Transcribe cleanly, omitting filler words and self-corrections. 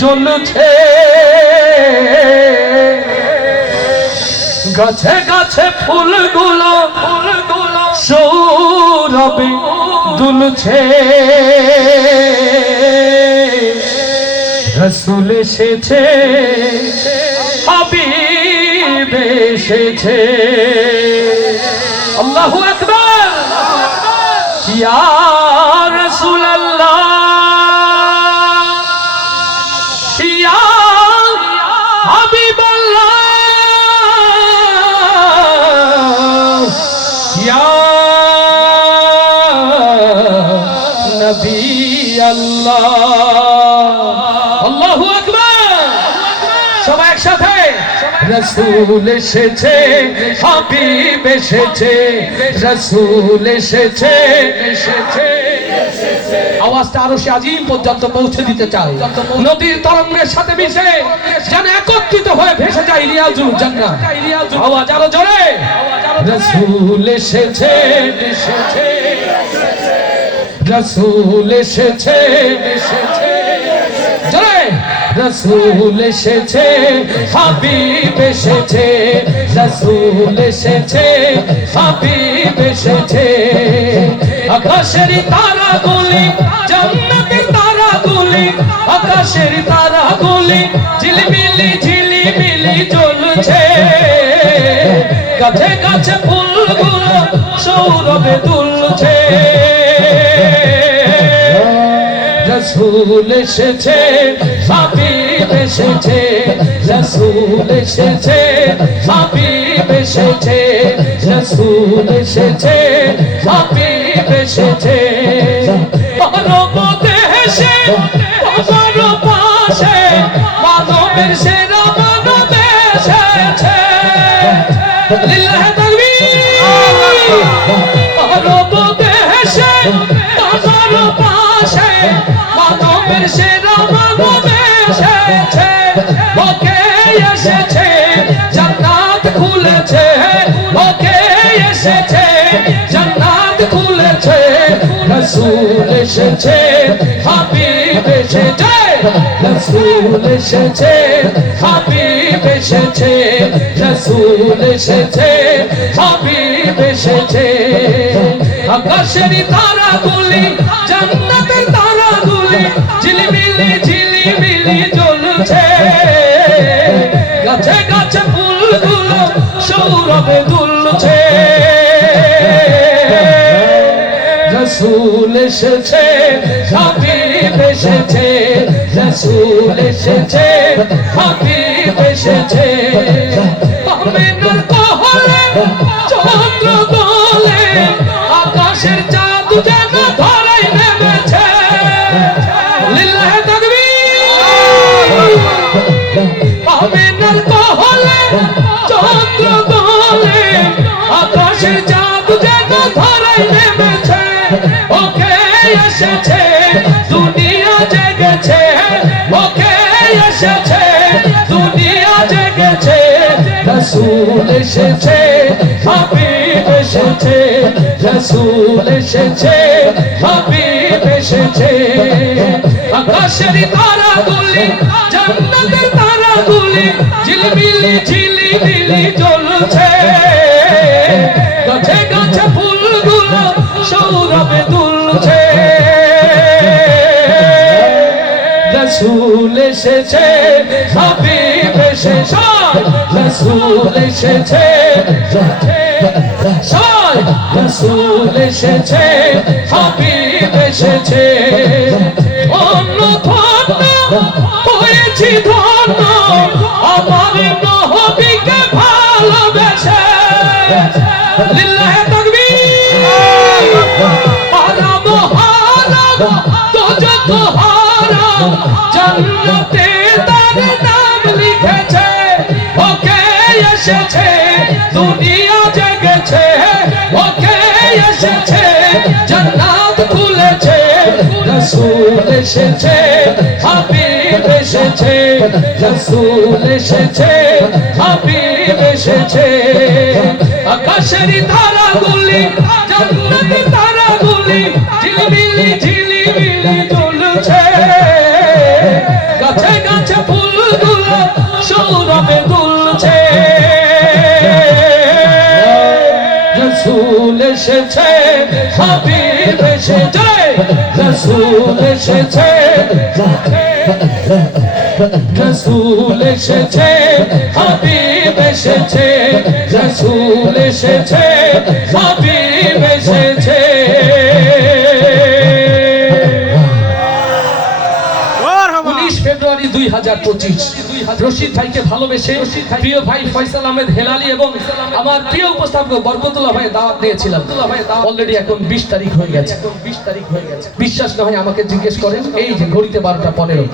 জ্বলছে, গাছে গাছে ফুলগুলো সৌরভে দুলছে। রসুল এসেছে, হাবিব এসেছে। আল্লাহু আকবার। ইয়া রাসূলুল্লাহ, ইয়া হাবিবাল্লাহ, ইয়া নবী আল্লাহ। আল্লাহু আকবার। সবাই একসাথে। রসুল এসেছে, হাবিব এসেছে, রসুল এসেছে। আওয়াজটা আরো সে আজিম পর্যন্ত পৌঁছে দিতে চাই। নদীর তরঙ্গের সাথে মিশে যেন একত্রিত হয়ে ভেসে যায় রিয়াজুল জান্নাহ। আওয়াজ আরো জোরে। রসুল এসেছে, রসুল এসেছে, জোরে। রসুল এসেছে, হাবিব এসেছে, রসুল এসেছে, হাবিব এসেছে। আকাশের তারাগুলি, জান্নাতের তারাগুলি, আকাশের তারাগুলি ঝিলমিলি ঝিলিমিলি জ্বলছে। গাছে গাছে ফুলগুলো সৌরভে দুলছে। রসুল এসেছে, হাবিব এসেছে, রসুল এসেছে, হাবিব এসেছে, রসুল এসেছে, হাবিব এসেছে। মানবতে হেসে বাবার পাশে মানবের সেরা মানব এসেছে। লিল্লাহি তাকবীর। মানবতে হেসে বাবার পাশে মানবের সেরা মানব এসেছে। ওকে এসেছে, জান্নাত খুলেছে, ওকে এসেছে, জান্নাত খুলেছে। রসুল এসেছে, হাবিব এসেছে, রসুল এসেছে, হাবিব এসেছে, রসুল এসেছে, হাবিব এসেছে। আকাশের তারাগুলি, জান্নাতের তারাগুলি ঝিলিমিলি ঝিলিমিলি জ্বলছে। গাছে গাছে ফুলগুলো সৌরভে দুলছে। রসুল এসেছে, হাবিব এসেছে, রসুল এসেছে, হাবিব এসেছে। আমিনার কোলে চন্দ্র দোলে, আকাশের চাঁদ যেন ধরায় নেমেছে। লিল্লাহি তাকবীর। আমিনার কোলে চন্দ্র দোলে, আকাশের চাঁদ যেন ধরায় নেমেছে। ওকে এসেছে, দুনিয়া জেগেছে, ওকে এসেছে, দুনিয়া জেগেছে। রসুল এসেছে, হাবিব এসেছে, রসুল এসেছে, হাবিব এসেছে। আকাশের তারাগুলি, জান্নাতের তারাগুলি ঝিলমিলি ঝিলিমিলি জ্বলছে। গাছে গাছে ফুলগুলো সৌরভে দুলছে। রসুল এসেছে, হাবিব এসেছে, রসুল এসেছে, রসুল এসেছে, হাবিব এসেছে। ধন্য ধন্য হয়েছি ধন্য, আমার নবীকে ভালোবেসে। লিল্লাহি তাকবীর। হারাম হারাম দোজখ হারাম, জান্নাতে তার নাম লিখেছে। ওকে এসেছে, দুনিয়া জেগেছে, ওকে এসেছে, জান্নাত খুলেছে। রসুল এসেছে, হাবিব এসেছে, রসুল এসেছে, হাবিব এসেছে। আকাশের তারাগুলি, জান্নাতের তারাগুলি ঝিলমিলি ঝিলিমিলি জ্বলছে। গাছে হাবিব এসেছে রাসূল এসেছে রাসূল এসেছে হাবিব এসেছে রাসূল এসেছে হাবিব এসেছে 19 ফেব্রুয়ারি 2025 রশিদ ভাইকে ভালোবেসে প্রিয় ভাই ফয়সাল আহমেদ হেলালি এবং আমার প্রিয় উপস্থাপক বরকতুল্লাহ ভাই দাওয়াত দিয়েছিলাম। অলরেডি এখন 20 তারিখ হয়ে গেছে। বিশ্বাস না হয় আমাকে জিজ্ঞেস করেন, এই যে ঘড়িতে 12টা 15।